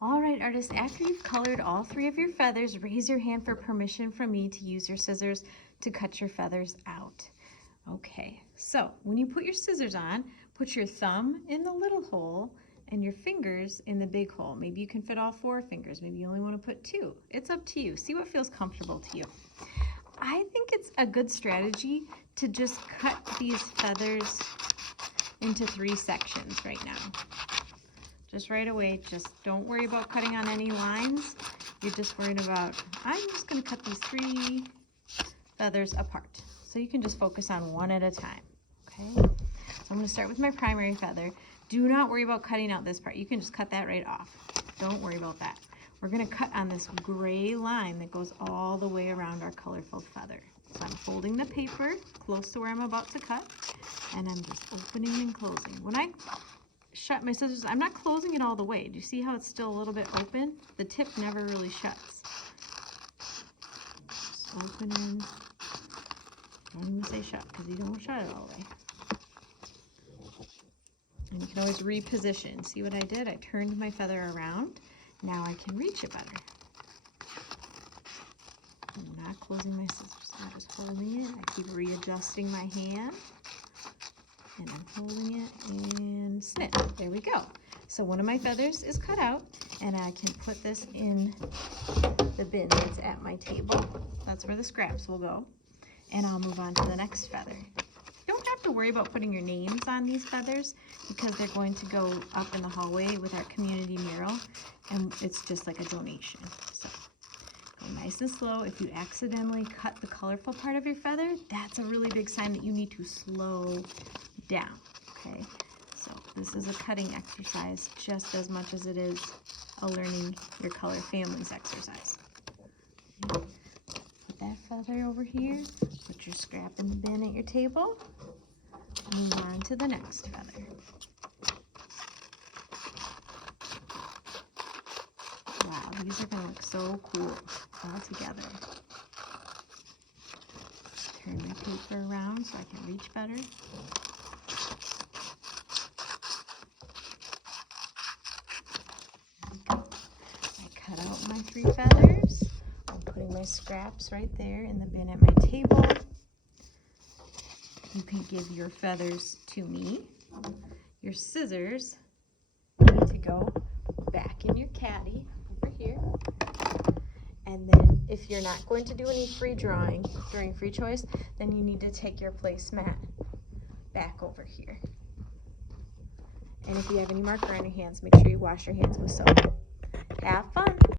All right, artists, after you've colored all 3 of your feathers, raise your hand for permission from me to use your scissors to cut your feathers out. Okay, so when you put your scissors on, put your thumb in the little hole and your fingers in the big hole. Maybe you can fit all 4 fingers. Maybe you only want to put 2. It's up to you. See what feels comfortable to you. I think it's a good strategy to just cut these feathers into 3 sections right now. Just right away, just don't worry about cutting on any lines. You're just worried about, I'm just going to cut these 3 feathers apart. So you can just focus on one at a time, okay? So I'm going to start with my primary feather. Do not worry about cutting out this part. You can just cut that right off. Don't worry about that. We're going to cut on this gray line that goes all the way around our colorful feather. So I'm holding the paper close to where I'm about to cut, and I'm just opening and closing. When I shut my scissors, I'm not closing it all the way. Do you see how it's still a little bit open? The tip never really shuts. Just opening. I don't even say shut because you don't shut it all the way. And you can always reposition. See what I did? I turned my feather around. Now I can reach it better. I'm not closing my scissors. I'm just holding it. I keep readjusting my hand. And I'm holding it and snip. There we go. So one of my feathers is cut out, and I can put this in the bin that's at my table. That's where the scraps will go. And I'll move on to the next feather. You don't have to worry about putting your names on these feathers because they're going to go up in the hallway with our community mural, and it's just like a donation. So go nice and slow. If you accidentally cut the colorful part of your feather, that's a really big sign that you need to slow down, okay? So this is a cutting exercise just as much as it is a learning your color families exercise. Okay. Put that feather over here, put your scrap in the bin at your table, move on to the next feather. Wow, these are gonna look so cool all together. Turn my paper around so I can reach better. Cut out my 3 feathers. I'm putting my scraps right there in the bin at my table. You can give your feathers to me. Your scissors need to go back in your caddy over here. And then if you're not going to do any free drawing during free choice, then you need to take your placemat back over here. And if you have any marker on your hands, make sure you wash your hands with soap.